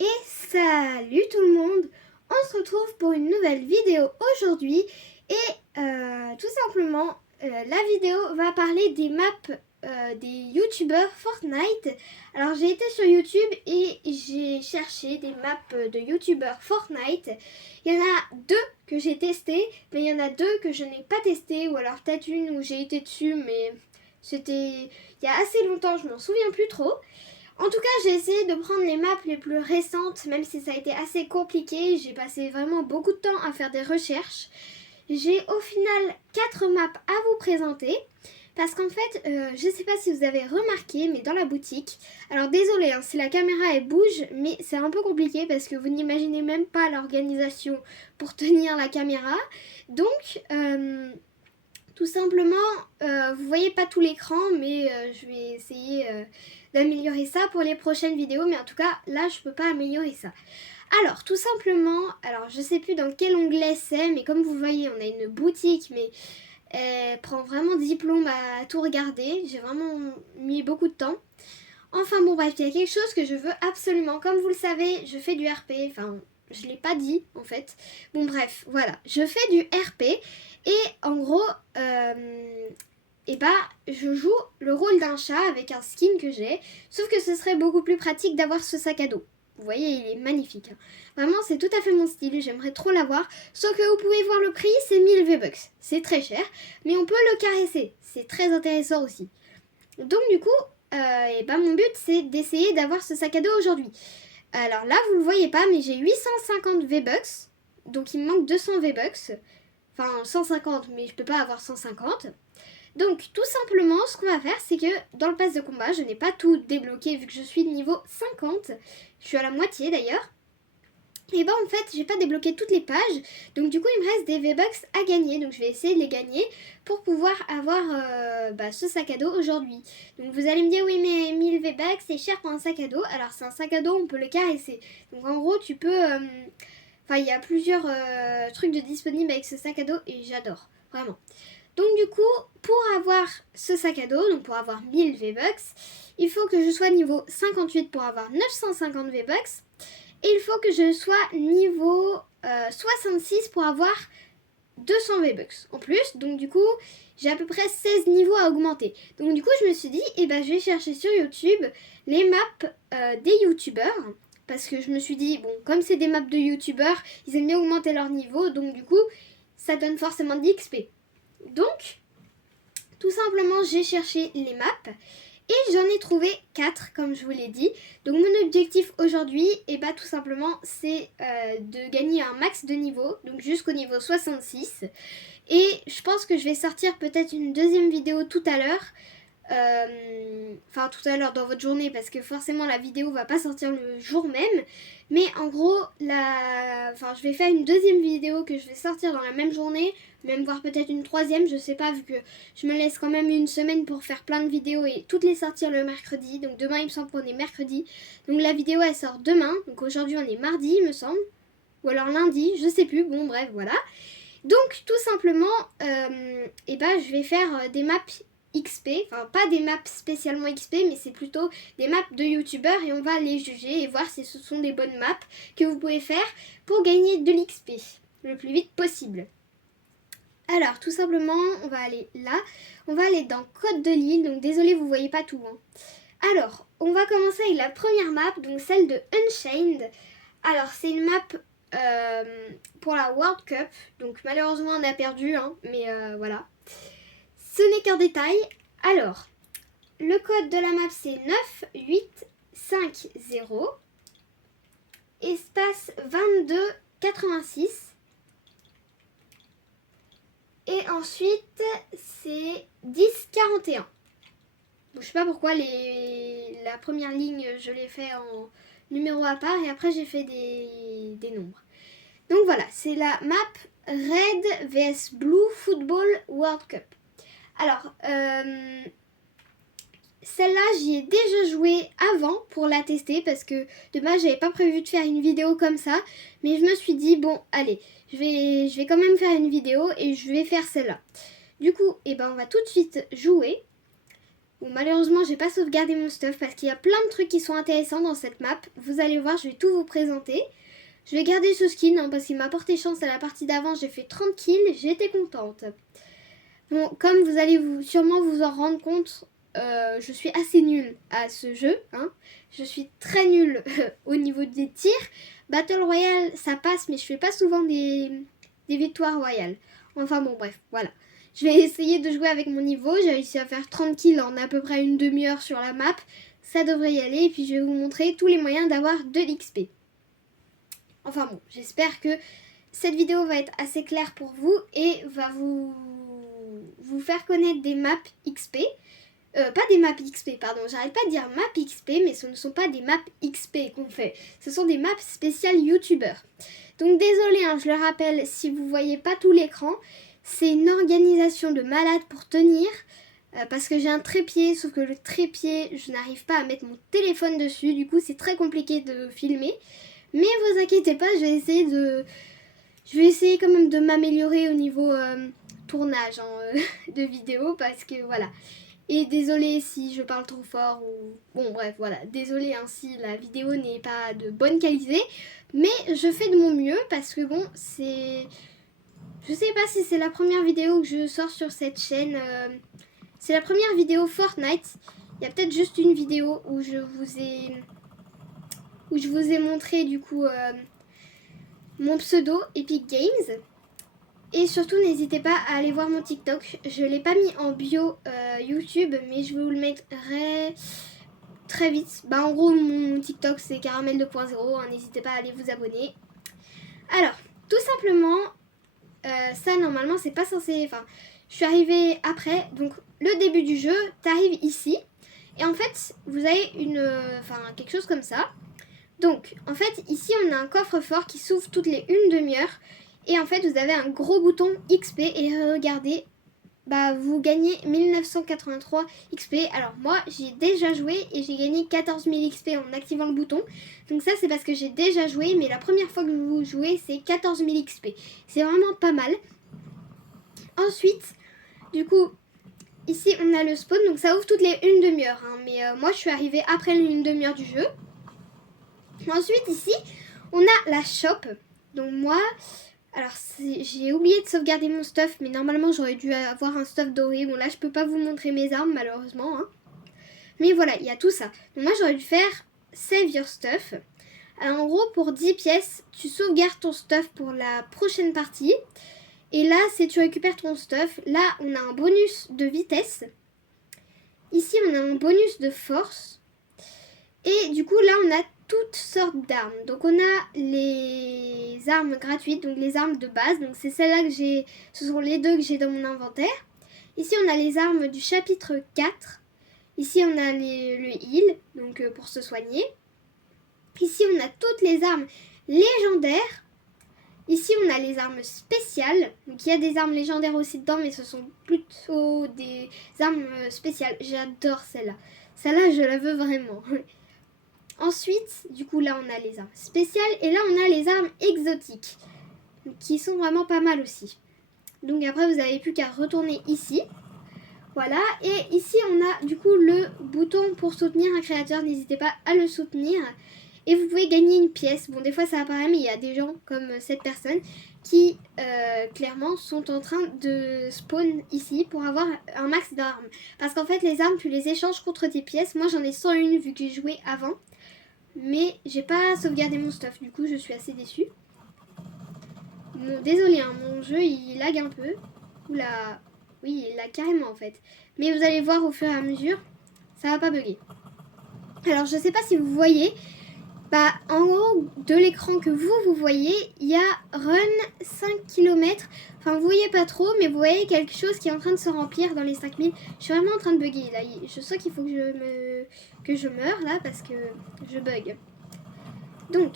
Et salut tout le monde, on se retrouve pour une nouvelle vidéo aujourd'hui et tout simplement la vidéo va parler des maps des youtubeurs Fortnite. Alors j'ai été sur YouTube et j'ai cherché des maps de youtubeurs Fortnite. Il y en a deux que j'ai testé, mais il y en a deux que je n'ai pas testé, ou alors peut-être une où j'ai été dessus mais c'était il y a assez longtemps, je m'en souviens plus trop. En tout cas, j'ai essayé de prendre les maps les plus récentes, même si ça a été assez compliqué. J'ai passé vraiment beaucoup de temps à faire des recherches. J'ai au final 4 maps à vous présenter. Parce qu'en fait, je ne sais pas si vous avez remarqué, mais dans la boutique, alors désolé si la caméra elle bouge, mais c'est un peu compliqué parce que vous n'imaginez même pas l'organisation pour tenir la caméra. Donc, tout simplement, vous voyez pas tout l'écran, mais je vais essayer d'améliorer ça pour les prochaines vidéos. Mais en tout cas, là, je peux pas améliorer ça. Alors, tout simplement, alors je sais plus dans quel onglet c'est, mais comme vous voyez, on a une boutique, mais elle prend vraiment 10 plombes à tout regarder. J'ai vraiment mis beaucoup de temps. Enfin bon bref, il y a quelque chose que je veux absolument. Comme vous le savez, je fais du RP, enfin je l'ai pas dit en fait. Bon bref, voilà, je fais du RP et en gros, je joue le rôle d'un chat avec un skin que j'ai. Sauf que ce serait beaucoup plus pratique d'avoir ce sac à dos. Vous voyez, il est magnifique. Vraiment, c'est tout à fait mon style, j'aimerais trop l'avoir. Sauf que vous pouvez voir le prix, c'est 1000 V-Bucks. C'est très cher, mais on peut le caresser. C'est très intéressant aussi. Donc du coup, mon but c'est d'essayer d'avoir ce sac à dos aujourd'hui. Alors là, vous le voyez pas, mais j'ai 850 V-Bucks. Donc il me manque 200 V-Bucks. Enfin 150, mais je peux pas avoir 150. Donc tout simplement, ce qu'on va faire, c'est que dans le pass de combat, je n'ai pas tout débloqué vu que je suis niveau 50. Je suis à la moitié d'ailleurs. Et ben en fait, j'ai pas débloqué toutes les pages. Donc du coup, il me reste des V-Bucks à gagner. Donc je vais essayer de les gagner pour pouvoir avoir ce sac à dos aujourd'hui. Donc vous allez me dire, oui mais 1000 V-Bucks, c'est cher pour un sac à dos. Alors c'est un sac à dos, on peut le caresser. Donc en gros, tu peux... il y a plusieurs trucs de disponibles avec ce sac à dos et j'adore. Vraiment. Donc du coup, pour avoir ce sac à dos, donc pour avoir 1000 V-Bucks, il faut que je sois niveau 58 pour avoir 950 V-Bucks. Et il faut que je sois niveau 66 pour avoir 200 V-Bucks en plus. Donc du coup, j'ai à peu près 16 niveaux à augmenter. Donc du coup, je me suis dit, je vais chercher sur YouTube les maps des YouTubeurs. Parce que je me suis dit, bon, comme c'est des maps de YouTubeurs, ils aiment bien augmenter leur niveau. Donc du coup, ça donne forcément de l'XP. Donc, tout simplement, j'ai cherché les maps. Et j'en ai trouvé 4 comme je vous l'ai dit. Donc mon objectif aujourd'hui, tout simplement, c'est de gagner un max de niveau, donc jusqu'au niveau 66. Et je pense que je vais sortir peut-être une deuxième vidéo tout à l'heure. Tout à l'heure dans votre journée, parce que forcément la vidéo va pas sortir le jour même. Mais en gros, je vais faire une deuxième vidéo que je vais sortir dans la même journée, même voire peut-être une troisième, je sais pas, vu que je me laisse quand même une semaine pour faire plein de vidéos et toutes les sortir le mercredi. Donc demain, il me semble qu'on est mercredi. Donc la vidéo, elle sort demain. Donc aujourd'hui, on est mardi, il me semble. Ou alors lundi, je sais plus. Bon, bref, voilà. Donc tout simplement, je vais faire des maps XP, enfin pas des maps spécialement XP, mais c'est plutôt des maps de youtubeurs et on va les juger et voir si ce sont des bonnes maps que vous pouvez faire pour gagner de l'XP le plus vite possible. Alors tout simplement, on va aller là, on va aller dans Code de l'île, donc désolé vous voyez pas tout. Alors, on va commencer avec la première map, donc celle de Unchained. Alors c'est une map pour la World Cup, donc malheureusement on a perdu, mais voilà. Ce n'est qu'un détail. Alors, le code de la map c'est 9850 espace 2286. Et ensuite c'est 1041. Donc, je sais pas pourquoi la première ligne je l'ai fait en numéro à part et après j'ai fait des nombres. Donc voilà, c'est la map Red vs Blue Football World Cup. Alors, celle-là, j'y ai déjà joué avant pour la tester parce que de base, j'avais pas prévu de faire une vidéo comme ça. Mais je me suis dit, bon, allez, je vais quand même faire une vidéo et je vais faire celle-là. Du coup, on va tout de suite jouer. Bon, malheureusement, j'ai pas sauvegardé mon stuff parce qu'il y a plein de trucs qui sont intéressants dans cette map. Vous allez voir, je vais tout vous présenter. Je vais garder ce skin hein, parce qu'il m'a porté chance à la partie d'avant. J'ai fait 30 kills, j'étais contente. Bon, comme vous allez sûrement vous en rendre compte, je suis assez nulle à ce jeu. Hein. Je suis très nulle au niveau des tirs. Battle Royale, ça passe, mais je fais pas souvent des victoires royales. Enfin bon, bref, voilà. Je vais essayer de jouer avec mon niveau. J'ai réussi à faire 30 kills en à peu près une demi-heure sur la map. Ça devrait y aller. Et puis je vais vous montrer tous les moyens d'avoir de l'XP. Enfin bon, j'espère que cette vidéo va être assez claire pour vous et va vous faire connaître des maps XP. Pas des maps XP, pardon, j'arrête pas de dire map XP, mais ce ne sont pas des maps XP qu'on fait. Ce sont des maps spéciales youtubeurs. Donc désolé, hein, je le rappelle, si vous voyez pas tout l'écran, c'est une organisation de malade pour tenir. Parce que j'ai un trépied, sauf que le trépied, je n'arrive pas à mettre mon téléphone dessus. Du coup, c'est très compliqué de filmer. Mais vous inquiétez pas, je vais essayer quand même de m'améliorer au niveau tournage de vidéo. Parce que voilà. Et désolé si je parle trop fort ou... Bon bref, voilà. Désolé hein, si la vidéo n'est pas de bonne qualité. Mais je fais de mon mieux parce que bon, c'est... Je sais pas si c'est la première vidéo que je sors sur cette chaîne. C'est la première vidéo Fortnite. Il y a peut-être juste une vidéo où je vous ai montré du coup mon pseudo Epic Games. Et surtout n'hésitez pas à aller voir mon TikTok. Je ne l'ai pas mis en bio YouTube, mais je vous le mettrai très vite. Bah en gros mon TikTok c'est Caramel 2.0, hein, n'hésitez pas à aller vous abonner. Alors, tout simplement, ça normalement c'est pas censé... Enfin, je suis arrivée après, donc le début du jeu, t'arrives ici. Et en fait, vous avez quelque chose comme ça. Donc, en fait, ici on a un coffre-fort qui s'ouvre toutes les une demi-heure. Et en fait, vous avez un gros bouton XP et regardez, bah vous gagnez 1983 XP. Alors moi, j'ai déjà joué et j'ai gagné 14 000 XP en activant le bouton. Donc ça, c'est parce que j'ai déjà joué, mais la première fois que vous jouez, c'est 14 000 XP. C'est vraiment pas mal. Ensuite, du coup, ici on a le spawn, donc ça ouvre toutes les une demi-heure. Hein, mais moi, je suis arrivée après une demi-heure du jeu. Ensuite, ici, on a la shop. Donc moi... Alors, j'ai oublié de sauvegarder mon stuff, mais normalement, j'aurais dû avoir un stuff doré. Bon, là, je peux pas vous montrer mes armes, malheureusement. Hein. Mais voilà, il y a tout ça. Donc, moi, j'aurais dû faire Save Your Stuff. Alors, en gros, pour 10 pièces, tu sauvegardes ton stuff pour la prochaine partie. Et là, si tu récupères ton stuff, là, on a un bonus de vitesse. Ici, on a un bonus de force. Et du coup, là, on a toutes sortes d'armes. Donc on a les armes gratuites, donc les armes de base. Donc c'est celles-là que j'ai, ce sont les deux que j'ai dans mon inventaire. Ici on a les armes du chapitre 4. Ici on a le heal, donc pour se soigner. Ici on a toutes les armes légendaires. Ici on a les armes spéciales. Donc il y a des armes légendaires aussi dedans, mais ce sont plutôt des armes spéciales. J'adore celle-là. Celle-là je la veux vraiment. Ensuite, du coup, là, on a les armes spéciales et là, on a les armes exotiques qui sont vraiment pas mal aussi. Donc après, vous n'avez plus qu'à retourner ici. Voilà. Et ici, on a du coup le bouton pour soutenir un créateur. N'hésitez pas à le soutenir. Et vous pouvez gagner une pièce. Bon, des fois, ça apparaît, mais il y a des gens comme cette personne qui, clairement, sont en train de spawn ici pour avoir un max d'armes. Parce qu'en fait, les armes, tu les échanges contre tes pièces. Moi, j'en ai 101 vu que j'ai joué avant. Mais j'ai pas sauvegardé mon stuff, du coup je suis assez déçue. Bon, désolé, hein, mon jeu il lag un peu. Oula, oui il lag carrément en fait. Mais vous allez voir au fur et à mesure, ça va pas bugger. Alors je sais pas si vous voyez, bah en haut de l'écran que vous voyez, il y a Run 5 km. Enfin vous voyez pas trop, mais vous voyez quelque chose qui est en train de se remplir dans les 5000. Je suis vraiment en train de bugger là. Je sens qu'il faut que je meure là parce que je bug. Donc,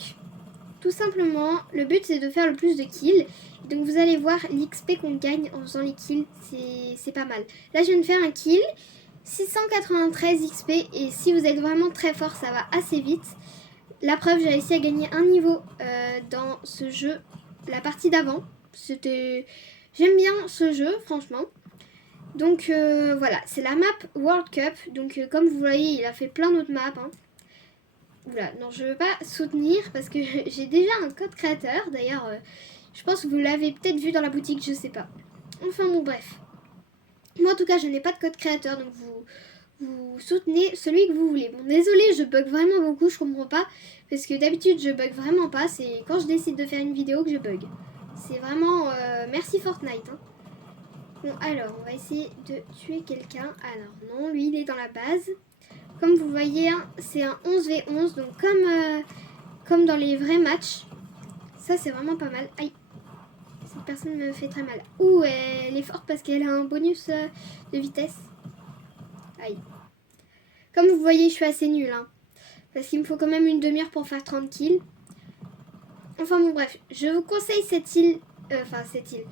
tout simplement, le but c'est de faire le plus de kills. Donc vous allez voir l'XP qu'on gagne en faisant les kills, c'est pas mal. Là je viens de faire un kill, 693 XP et si vous êtes vraiment très fort ça va assez vite. La preuve, j'ai réussi à gagner un niveau dans ce jeu, la partie d'avant. J'aime bien ce jeu franchement. Donc voilà, c'est la map World Cup. Donc comme vous voyez, il a fait plein d'autres maps. Hein. Oula, non, je ne veux pas soutenir parce que j'ai déjà un code créateur. D'ailleurs, je pense que vous l'avez peut-être vu dans la boutique, je sais pas. Enfin bon, bref. Moi en tout cas, je n'ai pas de code créateur, donc vous soutenez celui que vous voulez. Bon, désolé, je bug vraiment beaucoup, je comprends pas. Parce que d'habitude, je bug vraiment pas. C'est quand je décide de faire une vidéo que je bug. C'est vraiment... merci Fortnite. Hein. Bon, alors, on va essayer de tuer quelqu'un. Alors, non, lui, il est dans la base. Comme vous voyez, hein, c'est un 11v11. Donc, comme dans les vrais matchs. Ça, c'est vraiment pas mal. Aïe. Cette personne me fait très mal. Ouh, elle est forte parce qu'elle a un bonus de vitesse. Aïe. Comme vous voyez, je suis assez nulle. Hein, parce qu'il me faut quand même une demi-heure pour faire 30 kills. Enfin bon, bref. Je vous conseille cette île. Enfin, cette île.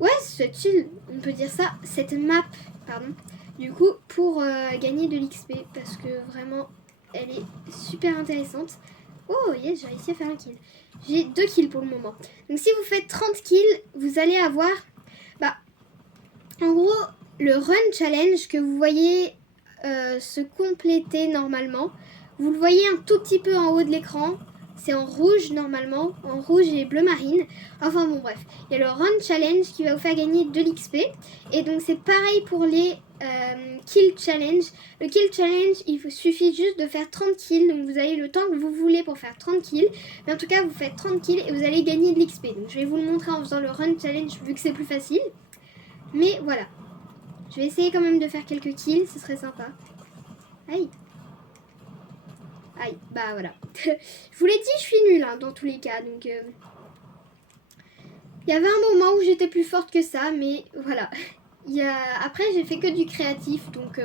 Ouais, cette île, on peut dire ça. Cette map, pardon. Du coup, pour gagner de l'XP. Parce que vraiment, elle est super intéressante. Oh, yes, j'ai réussi à faire un kill. J'ai 2 kills pour le moment. Donc si vous faites 30 kills, vous allez avoir... Bah, en gros, le Run Challenge que vous voyez se compléter normalement. Vous le voyez un tout petit peu en haut de l'écran. C'est en rouge normalement, en rouge et bleu marine. Enfin bon bref, il y a le Run Challenge qui va vous faire gagner de l'XP. Et donc c'est pareil pour les Kill Challenge. Le Kill Challenge, il vous suffit juste de faire 30 kills. Donc vous avez le temps que vous voulez pour faire 30 kills. Mais en tout cas, vous faites 30 kills et vous allez gagner de l'XP. Donc je vais vous le montrer en faisant le Run Challenge vu que c'est plus facile. Mais voilà. Je vais essayer quand même de faire quelques kills, ce serait sympa. Aïe. Aïe, bah voilà. Je vous l'ai dit, je suis nulle hein, dans tous les cas. Donc, il y avait un moment où j'étais plus forte que ça, mais voilà. Après, j'ai fait que du créatif, donc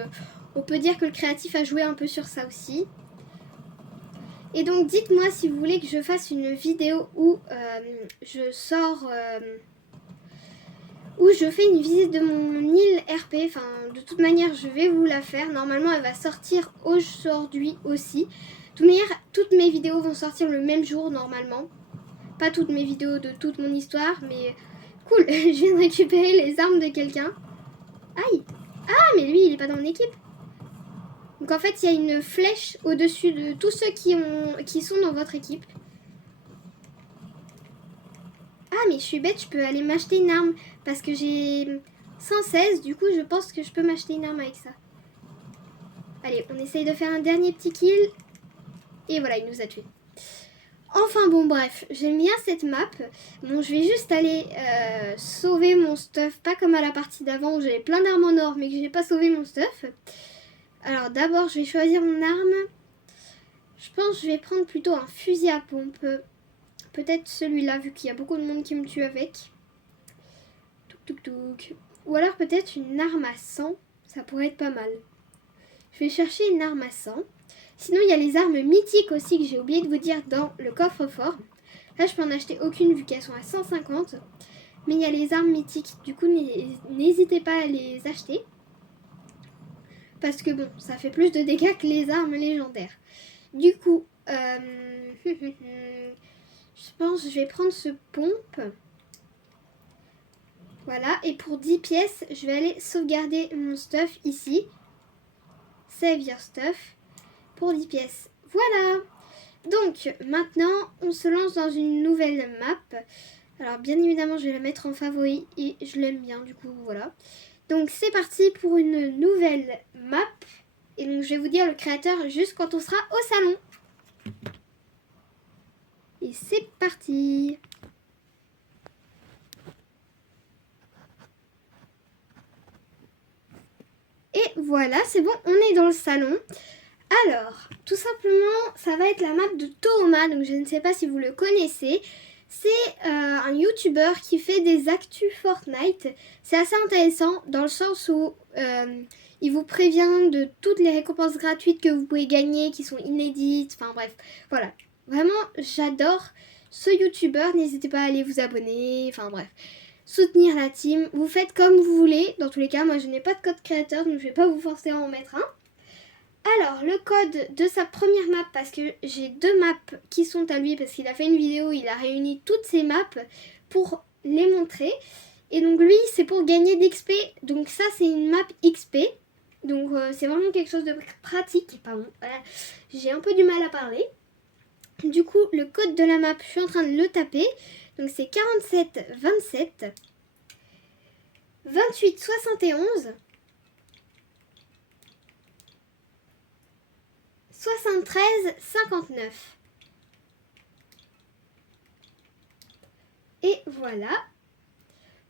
on peut dire que le créatif a joué un peu sur ça aussi. Et donc, dites-moi si vous voulez que je fasse une vidéo où je sors... où je fais une visite de mon île RP. Enfin, de toute manière, je vais vous la faire. Normalement, elle va sortir aujourd'hui aussi. De toute manière, toutes mes vidéos vont sortir le même jour, normalement. Pas toutes mes vidéos de toute mon histoire, mais... Cool, je viens de récupérer les armes de quelqu'un. Aïe. Ah, mais lui, il est pas dans mon équipe. Donc en fait, il y a une flèche au-dessus de tous ceux qui sont dans votre équipe. Ah, mais je suis bête, je peux aller m'acheter une arme. Parce que j'ai 116, du coup, je pense que je peux m'acheter une arme avec ça. Allez, on essaye de faire un dernier petit kill. Et voilà, il nous a tués. Enfin bon, bref, j'aime bien cette map. Bon, je vais juste aller sauver mon stuff. Pas comme à la partie d'avant où j'avais plein d'armes en or, mais que j'ai pas sauvé mon stuff. Alors d'abord, je vais choisir mon arme. Je pense que je vais prendre plutôt un fusil à pompe. Peut-être celui-là, vu qu'il y a beaucoup de monde qui me tue avec. Touk touk. Ou alors peut-être une arme à 100. Ça pourrait être pas mal. Je vais chercher une arme à 100. Sinon, il y a les armes mythiques aussi que j'ai oublié de vous dire dans le coffre-fort. Là, je peux en acheter aucune vu qu'elles sont à 150. Mais il y a les armes mythiques. Du coup, n'hésitez pas à les acheter. Parce que bon, ça fait plus de dégâts que les armes légendaires. Du coup, je pense que je vais prendre ce pompe. Voilà, et pour 10 pièces, je vais aller sauvegarder mon stuff ici. Save your stuff. Pour 10 pièces. Voilà. Donc, maintenant, on se lance dans une nouvelle map. Alors, bien évidemment, je vais la mettre en favori et je l'aime bien, du coup, voilà. Donc, c'est parti pour une nouvelle map. Et donc, je vais vous dire le créateur juste quand on sera au salon. Et c'est parti. Et voilà, c'est bon, on est dans le salon. Alors, tout simplement, ça va être la map de Tooma, donc je ne sais pas si vous le connaissez. C'est un YouTuber qui fait des actus Fortnite. C'est assez intéressant dans le sens où il vous prévient de toutes les récompenses gratuites que vous pouvez gagner, qui sont inédites, enfin bref, voilà. Vraiment, j'adore ce YouTuber, n'hésitez pas à aller vous abonner, enfin bref. Soutenir la team, vous faites comme vous voulez. Dans tous les cas, moi je n'ai pas de code créateur, donc je ne vais pas vous forcer à en mettre un. Alors, le code de sa première map, parce que j'ai 2 maps qui sont à lui, parce qu'il a fait une vidéo, il a réuni toutes ses maps pour les montrer. Et donc lui, c'est pour gagner d'XP. Donc ça, c'est une map XP. Donc c'est vraiment quelque chose de pratique. Pardon, voilà. J'ai un peu du mal à parler. Du coup, le code de la map, je suis en train de le taper. Donc c'est 47 27 28 71 73 59. Et voilà.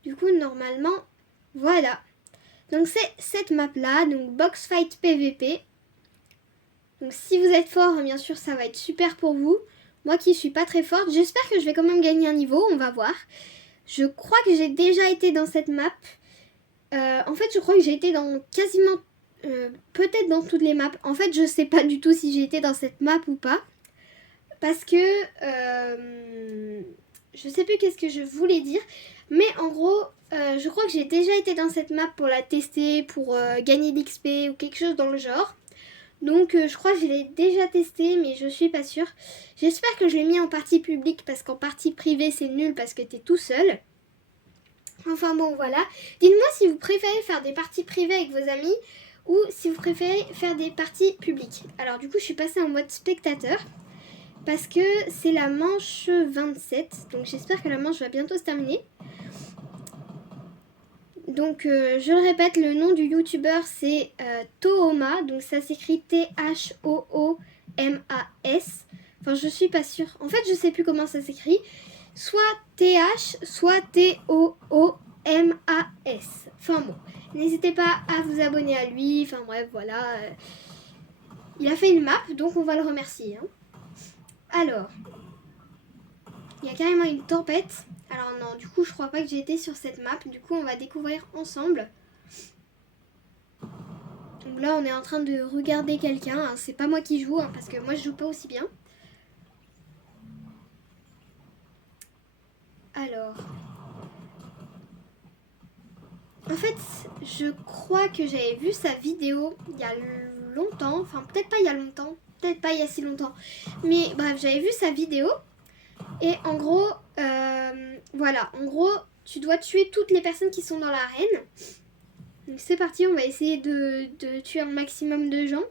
Du coup, normalement, voilà. Donc c'est cette map là, donc Box Fight PVP. Donc si vous êtes fort, bien sûr, ça va être super pour vous. Moi qui suis pas très forte, j'espère que je vais quand même gagner un niveau, on va voir. Je crois que j'ai déjà été dans cette map. En fait, je crois que j'ai été dans quasiment, peut-être dans toutes les maps. En fait, je sais pas du tout si j'ai été dans cette map ou pas. Parce que, je sais plus qu'est-ce que je voulais dire. Mais en gros, je crois que j'ai déjà été dans cette map pour la tester, pour gagner d'XP ou quelque chose dans le genre. Donc je crois que je l'ai déjà testé, mais je suis pas sûre. J'espère que je l'ai mis en partie publique parce qu'en partie privée c'est nul parce que t'es tout seul. Enfin bon voilà. Dites-moi si vous préférez faire des parties privées avec vos amis ou si vous préférez faire des parties publiques. Alors du coup je suis passée en mode spectateur parce que c'est la manche 27. Donc j'espère que la manche va bientôt se terminer. Donc je le répète, le nom du youtubeur c'est Tooma, donc ça s'écrit Thoomas. Enfin je suis pas sûre, en fait je sais plus comment ça s'écrit, soit TH, soit Toomas. Enfin bon, n'hésitez pas à vous abonner à lui, enfin bref voilà. Il a fait une map, donc on va le remercier. Hein. Alors, il y a carrément une tempête. Alors non, du coup je crois pas que j'ai été sur cette map. Du coup on va découvrir ensemble. Donc là on est en train de regarder quelqu'un. Hein. C'est pas moi qui joue hein, parce que moi je joue pas aussi bien. Alors. En fait je crois que j'avais vu sa vidéo il y a longtemps. Enfin peut-être pas il y a longtemps. Peut-être pas il y a si longtemps. Mais bref j'avais vu sa vidéo. Et en gros, voilà, en gros, tu dois tuer toutes les personnes qui sont dans l'arène. Donc c'est parti, on va essayer de tuer un maximum de gens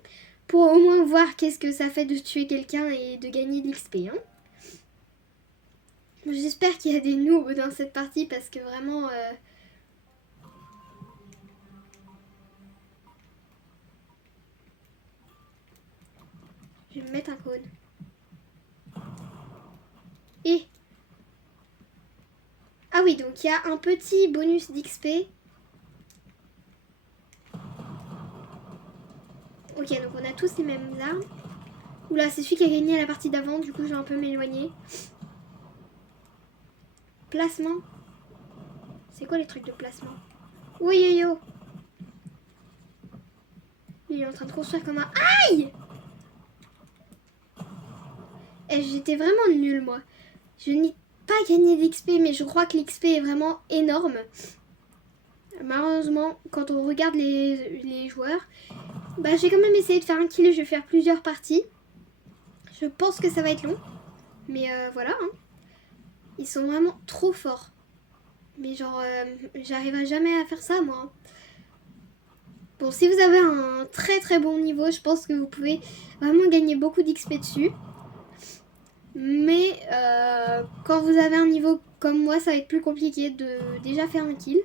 pour au moins voir qu'est-ce que ça fait de tuer quelqu'un et de gagner de l'XP. Hein. J'espère qu'il y a des noobs dans cette partie parce que vraiment... Je vais me mettre un code. Et... Ah oui, donc il y a un petit bonus d'XP. Ok, donc on a tous les mêmes armes. Oula, c'est celui qui a gagné à la partie d'avant, du coup je vais un peu m'éloigner. Placement. C'est quoi les trucs de placement? Oui, yo, yo. Il est en train de construire comme un... Aïe! Et j'étais vraiment nulle, moi. Je n'ai pas gagné d'XP, mais je crois que l'XP est vraiment énorme. Malheureusement, quand on regarde les joueurs, bah, j'ai quand même essayé de faire un kill. Je vais faire plusieurs parties. Je pense que ça va être long. Mais voilà. Hein. Ils sont vraiment trop forts. Mais genre, j'arriverai jamais à faire ça, moi. Bon, si vous avez un très très bon niveau, je pense que vous pouvez vraiment gagner beaucoup d'XP dessus. Mais quand vous avez un niveau comme moi, ça va être plus compliqué de déjà faire un kill.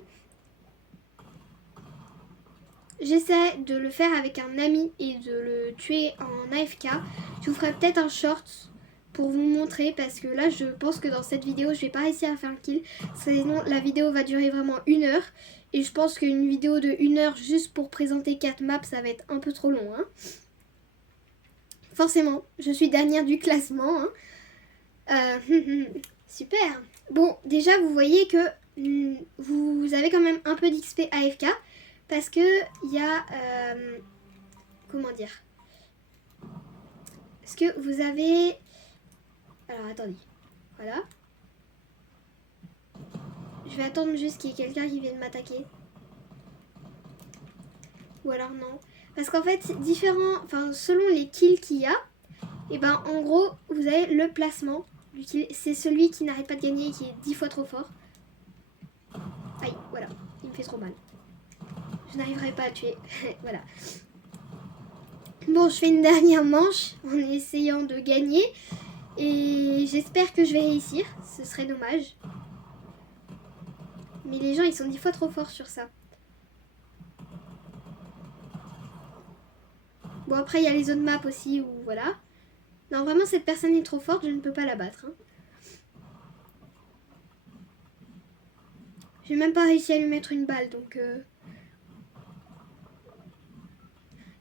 J'essaie de le faire avec un ami et de le tuer en AFK. Je vous ferai peut-être un short pour vous montrer parce que là je pense que dans cette vidéo je vais pas réussir à faire un kill. Sinon la vidéo va durer vraiment 1 heure. Et je pense qu'une vidéo de 1 heure juste pour présenter 4 maps ça va être un peu trop long. Hein. Forcément, je suis dernière du classement. Hein. Super. Bon, déjà vous voyez que vous avez quand même un peu d'XP AFK parce que il y a comment dire, parce que vous avez, alors attendez, voilà, je vais attendre juste qu'il y ait quelqu'un qui vienne m'attaquer ou alors non, parce qu'en fait enfin selon les kills qu'il y a, et ben en gros vous avez le placement. C'est celui qui n'arrête pas de gagner et qui est 10 fois trop fort. Aïe. me fait trop mal. Je n'arriverai pas à le tuer. Voilà. Bon, je fais une dernière manche en essayant de gagner. Et j'espère que je vais réussir. Ce serait dommage. Mais les gens, ils sont 10 fois trop forts sur ça. Bon, après, il y a les autres maps aussi où voilà. Non, vraiment, cette personne est trop forte. Je ne peux pas la battre. Hein. J'ai même pas réussi à lui mettre une balle. Donc...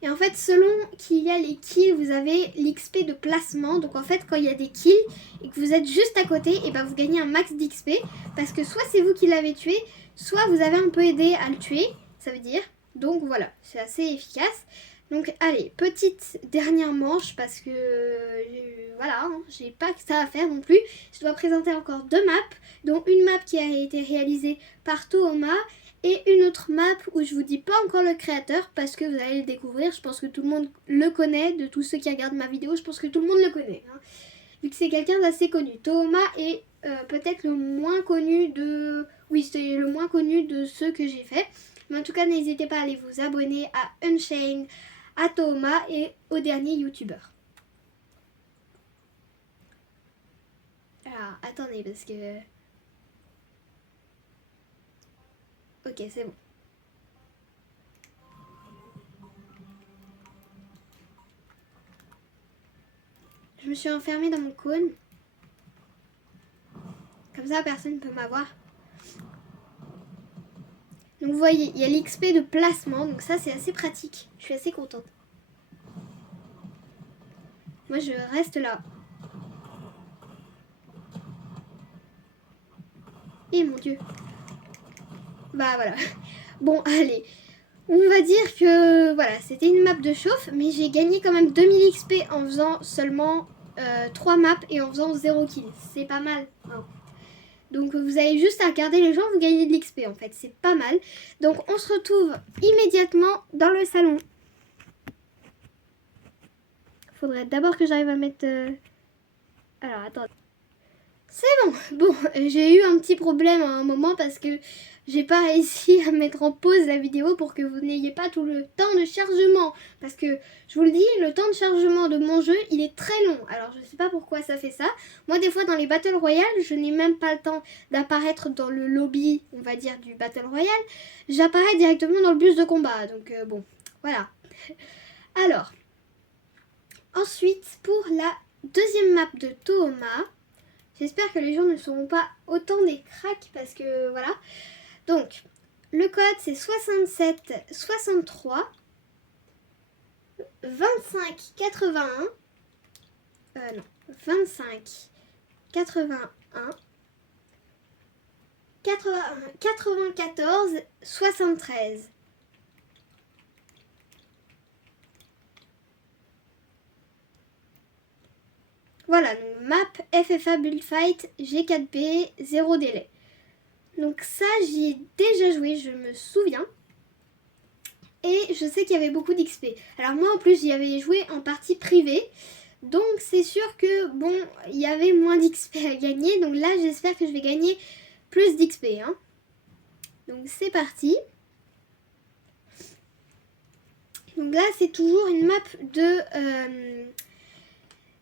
Et en fait, selon qu'il y a les kills, vous avez l'XP de placement. Donc en fait, quand il y a des kills et que vous êtes juste à côté, et ben vous gagnez un max d'XP. Parce que soit c'est vous qui l'avez tué, soit vous avez un peu aidé à le tuer, ça veut dire. Donc voilà, c'est assez efficace. Donc allez, petite dernière manche parce que voilà, hein, j'ai pas que ça à faire non plus. Je dois présenter encore 2 maps, dont une map qui a été réalisée par Tooma. Et une autre map où je vous dis pas encore le créateur parce que vous allez le découvrir. Je pense que tout le monde le connaît. De tous ceux qui regardent ma vidéo, je pense que tout le monde le connaît. Hein, vu que c'est quelqu'un d'assez connu. Tooma est peut-être le moins connu de... Oui, c'est le moins connu de ceux que j'ai fait. Mais en tout cas, n'hésitez pas à aller vous abonner à Unchained, à Tooma et au dernier youtubeur. Alors, attendez parce que... Ok, c'est bon. Je me suis enfermée dans mon cône. Comme ça, personne ne peut m'avoir. Donc vous voyez, il y a l'XP de placement. Donc ça, c'est assez pratique. Je suis assez contente. Moi, je reste là. Et mon Dieu. Bah voilà. Bon, allez. On va dire que voilà, c'était une map de chauffe, mais j'ai gagné quand même 2000 XP en faisant seulement 3 maps et en faisant 0 kill. C'est pas mal. Hein. Donc vous avez juste à regarder les gens, vous gagnez de l'XP en fait. C'est pas mal. Donc on se retrouve immédiatement dans le salon. Faudrait d'abord que j'arrive à mettre... Alors attendez. C'est bon. Bon, j'ai eu un petit problème à un moment parce que j'ai pas réussi à mettre en pause la vidéo pour que vous n'ayez pas tout le temps de chargement. Parce que, je vous le dis, le temps de chargement de mon jeu, il est très long. Alors, je sais pas pourquoi ça fait ça. Moi, des fois, dans les Battle Royale, je n'ai même pas le temps d'apparaître dans le lobby, on va dire, du Battle Royale. J'apparais directement dans le bus de combat. Donc, bon, voilà. Alors, ensuite, pour la deuxième map de Tooma... J'espère que les gens ne seront pas autant des cracks parce que voilà. Donc, le code c'est 67 63 25 81. Non, 25 81 94 73. Voilà, donc map FFA Bullfight G4B 0 délai. Donc ça, j'y ai déjà joué, je me souviens. Et je sais qu'il y avait beaucoup d'XP. Alors moi en plus, j'y avais joué en partie privée. Donc c'est sûr que, bon, il y avait moins d'XP à gagner. Donc là, j'espère que je vais gagner plus d'XP. Hein. Donc c'est parti. Donc là, c'est toujours une map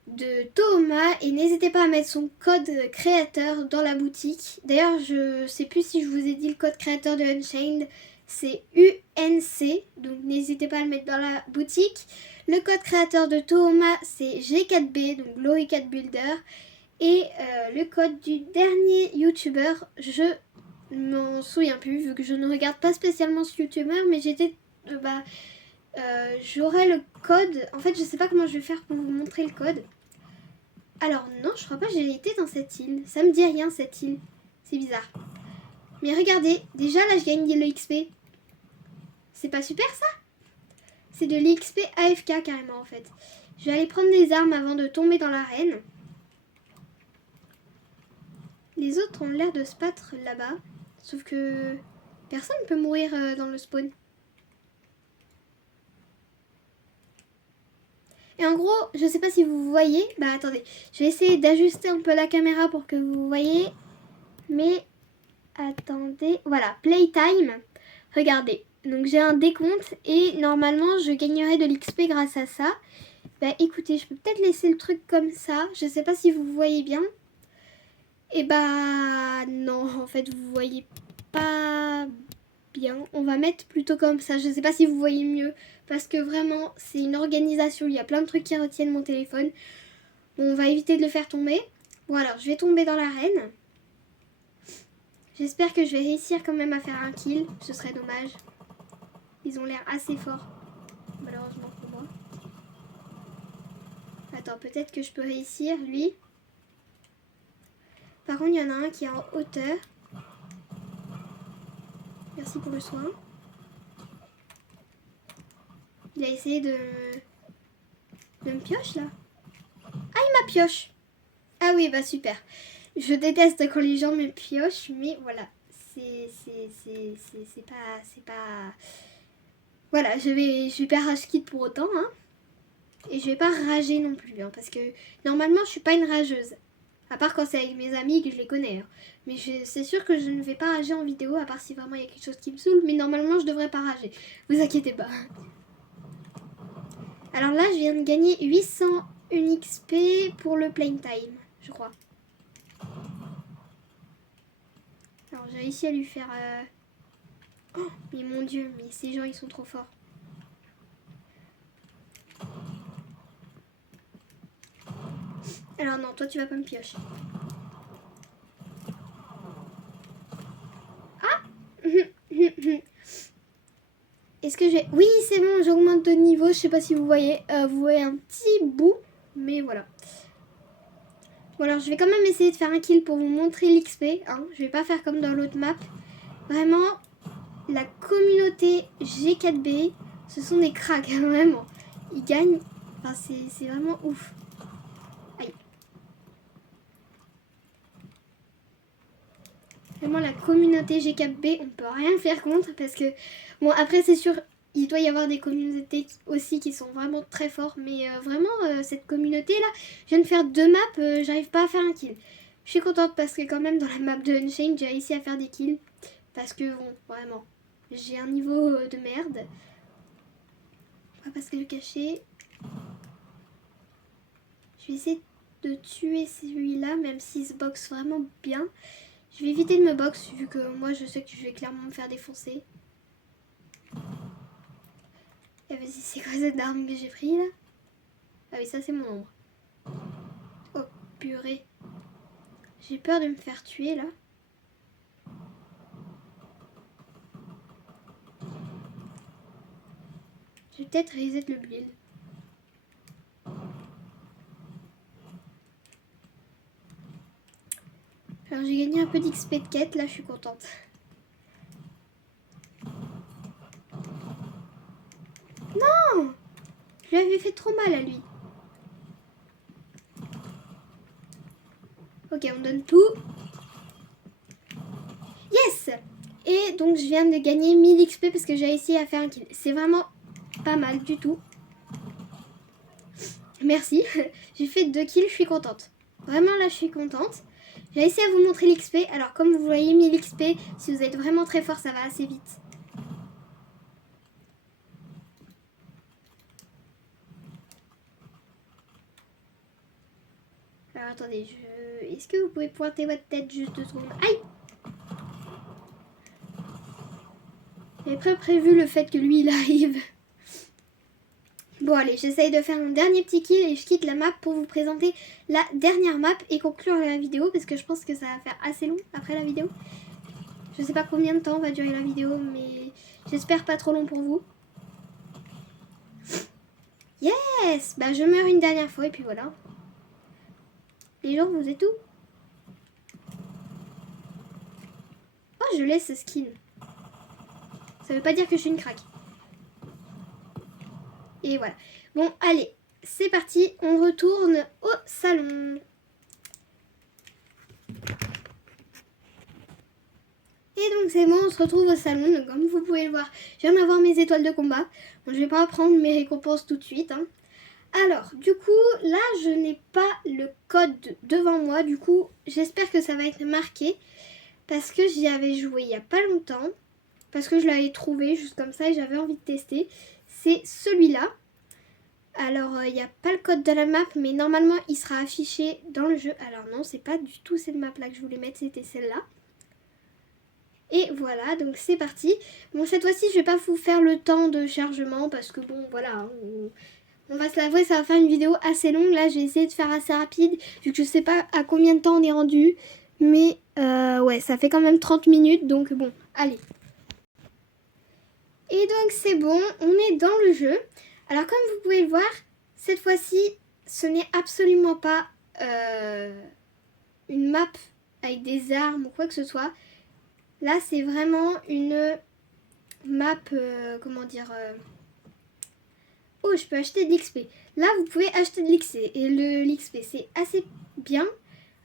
de Tooma et n'hésitez pas à mettre son code créateur dans la boutique. D'ailleurs, je sais plus si je vous ai dit le code créateur de Unchained, c'est UNC, donc n'hésitez pas à le mettre dans la boutique. Le code créateur de Tooma, c'est G4B, donc Glory 4 Builder. Et le code du dernier youtubeur, je m'en souviens plus, vu que je ne regarde pas spécialement ce youtubeur, mais j'aurai le code. En fait, je sais pas comment je vais faire pour vous montrer le code. Alors non, je crois pas que j'ai été dans cette île. Ça me dit rien cette île. C'est bizarre. Mais regardez, déjà là je gagne de l'XP. C'est pas super ça? C'est de l'XP AFK carrément en fait. Je vais aller prendre des armes avant de tomber dans l'arène. Les autres ont l'air de se battre là-bas. Sauf que personne ne peut mourir dans le spawn. Et en gros, je sais pas si vous voyez. Bah attendez, je vais essayer d'ajuster un peu la caméra pour que vous voyez. Mais attendez, voilà, playtime. Regardez, donc j'ai un décompte et normalement je gagnerai de l'XP grâce à ça. Bah écoutez, je peux peut-être laisser le truc comme ça. Je sais pas si vous voyez bien. Et bah non, en fait vous voyez pas bien. On va mettre plutôt comme ça. Je sais pas si vous voyez mieux. Parce que vraiment, c'est une organisation. Il y a plein de trucs qui retiennent mon téléphone. Bon, on va éviter de le faire tomber. Bon alors, je vais tomber dans l'arène. J'espère que je vais réussir quand même à faire un kill. Ce serait dommage. Ils ont l'air assez forts. Malheureusement pour moi. Attends, peut-être que je peux réussir, lui. Par contre, il y en a un qui est en hauteur. Merci pour le soin. Il a essayé de me pioche, là. Ah, il m'a pioche. Ah oui, bah super. Je déteste quand les gens me piochent, mais voilà. C'est pas... Voilà, je vais pas rage quitte pour autant, hein. Et je vais pas rager non plus, hein, parce que normalement, je suis pas une rageuse. À part quand c'est avec mes amis que je les connais. Hein. Mais c'est sûr que je ne vais pas rager en vidéo, à part si vraiment il y a quelque chose qui me saoule. Mais normalement, je devrais pas rager. Vous inquiétez pas. Alors là, je viens de gagner 801 XP pour le playtime, je crois. Alors j'ai réussi à lui faire... Oh, mais mon dieu, mais ces gens, ils sont trop forts. Alors non, toi, tu vas pas me piocher. Ah. Est-ce que j'ai... Oui, c'est bon, j'augmente de niveau. Je sais pas si vous voyez. Vous voyez un petit bout. Mais voilà. Bon, alors, je vais quand même essayer de faire un kill pour vous montrer l'XP. Hein. Je vais pas faire comme dans l'autre map. Vraiment, la communauté G4B, ce sont des cracks, vraiment. Ils gagnent. Enfin, c'est vraiment ouf. Aïe. Vraiment, la communauté G4B, on peut rien faire contre parce que... Bon, après, c'est sûr, il doit y avoir des communautés aussi qui sont vraiment très fortes. Mais vraiment, cette communauté-là, je viens de faire 2 maps, j'arrive pas à faire un kill. Je suis contente parce que quand même, dans la map de Unchained, j'ai réussi à faire des kills. Parce que, bon, vraiment, j'ai un niveau de merde. On va pas se le cacher. Je vais essayer de tuer celui-là, même s'il se boxe vraiment bien. Je vais éviter de me box, vu que moi, je sais que je vais clairement me faire défoncer. Et vas-y, c'est quoi cette arme que j'ai pris, là? Ah oui, ça, c'est mon ombre. Oh, purée. J'ai peur de me faire tuer, là. Je vais peut-être reset le build. Alors j'ai gagné un peu d'XP de quête, là je suis contente. Non! Je lui avais fait trop mal à lui. Ok, on donne tout. Yes! Et donc je viens de gagner 1000 XP parce que j'ai essayé à faire un kill. C'est vraiment pas mal du tout. Merci. J'ai fait 2 kills, je suis contente. Vraiment là je suis contente. J'ai essayé à vous montrer l'XP. Alors comme vous voyez 1000 XP, si vous êtes vraiment très fort, ça va assez vite. Alors attendez, est-ce que vous pouvez pointer votre tête juste 2 secondes? Aïe! J'avais pas prévu le fait que lui il arrive. Bon allez, j'essaye de faire un dernier petit kill et je quitte la map pour vous présenter la dernière map et conclure la vidéo parce que je pense que ça va faire assez long après la vidéo. Je sais pas combien de temps va durer la vidéo mais j'espère pas trop long pour vous. Yes! Bah je meurs une dernière fois et puis voilà. Les gens, vous êtes où? Oh, je laisse ce skin. Ça veut pas dire que je suis une craque. Et voilà. Bon, allez, c'est parti. On retourne au salon. Et donc c'est bon, on se retrouve au salon. Donc, comme vous pouvez le voir, je viens d'avoir mes étoiles de combat. Bon, je vais pas prendre mes récompenses tout de suite. Hein. Alors, du coup, là, je n'ai pas le code devant moi. Du coup, j'espère que ça va être marqué. Parce que j'y avais joué il y a pas longtemps. parce que je l'avais trouvé juste comme ça et j'avais envie de tester. C'est celui-là. Alors, il n'y a pas le code de la map, mais normalement, il sera affiché dans le jeu. Alors non, c'est pas du tout cette map-là que je voulais mettre, c'était celle-là. Et voilà, donc c'est parti. Bon, cette fois-ci, je vais pas vous faire le temps de chargement parce que bon, voilà, on va se l'avouer, ça va faire une vidéo assez longue. Là, j'ai essayé de faire assez rapide vu que je sais pas à combien de temps on est rendu. Mais ouais, ça fait quand même 30 minutes, donc bon, allez. Et donc c'est bon, on est dans le jeu. Alors comme vous pouvez le voir, cette fois-ci, ce n'est absolument pas une map avec des armes ou quoi que ce soit. Là, c'est vraiment une map, comment dire... Oh, je peux acheter de l'XP. Là, vous pouvez acheter de l'XP. Et l'XP, c'est assez bien.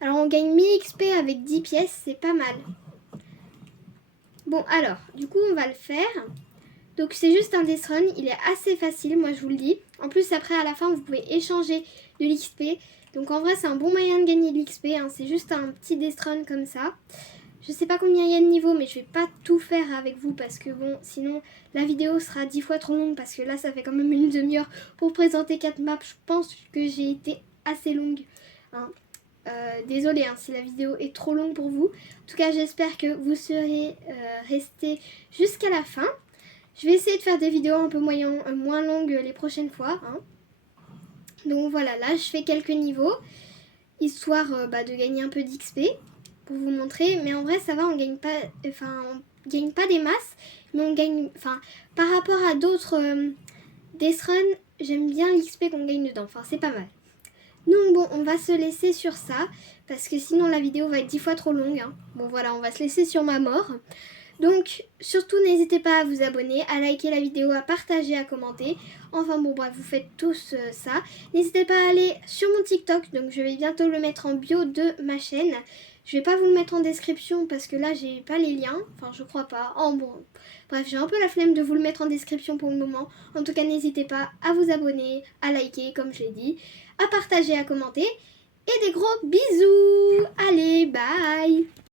Alors, on gagne 1000 XP avec 10 pièces, c'est pas mal. Bon, alors, du coup, on va le faire. Donc, c'est juste un death run. Il est assez facile, moi, je vous le dis. En plus, après, à la fin, vous pouvez échanger de l'XP. Donc, en vrai, c'est un bon moyen de gagner de l'XP. Hein. C'est juste un petit death run comme ça. Je sais pas combien il y a de niveaux, mais je vais pas tout faire avec vous parce que bon, sinon la vidéo sera 10 fois trop longue parce que là ça fait quand même une demi-heure pour présenter 4 maps. Je pense que j'ai été assez longue. Hein. Désolée hein, si la vidéo est trop longue pour vous. En tout cas, j'espère que vous serez restés jusqu'à la fin. Je vais essayer de faire des vidéos un peu moins longues les prochaines fois. Hein. Donc voilà, là je fais quelques niveaux, histoire de gagner un peu d'XP. Pour vous montrer, mais en vrai ça va, on gagne pas des masses, mais on gagne, par rapport à d'autres Death Run, j'aime bien l'XP qu'on gagne dedans, c'est pas mal. Donc bon, on va se laisser sur ça, parce que sinon la vidéo va être 10 fois trop longue, hein. Bon voilà, on va se laisser sur ma mort. Donc surtout n'hésitez pas à vous abonner, à liker la vidéo, à partager, à commenter. Enfin bon bref, vous faites tous ça. N'hésitez pas à aller sur mon TikTok, donc je vais bientôt le mettre en bio de ma chaîne. Je vais pas vous le mettre en description parce que là j'ai pas les liens, je crois pas. Oh bon, bref, j'ai un peu la flemme de vous le mettre en description pour le moment. En tout cas, n'hésitez pas à vous abonner, à liker comme je l'ai dit, à partager, à commenter. Et des gros bisous. Allez, bye.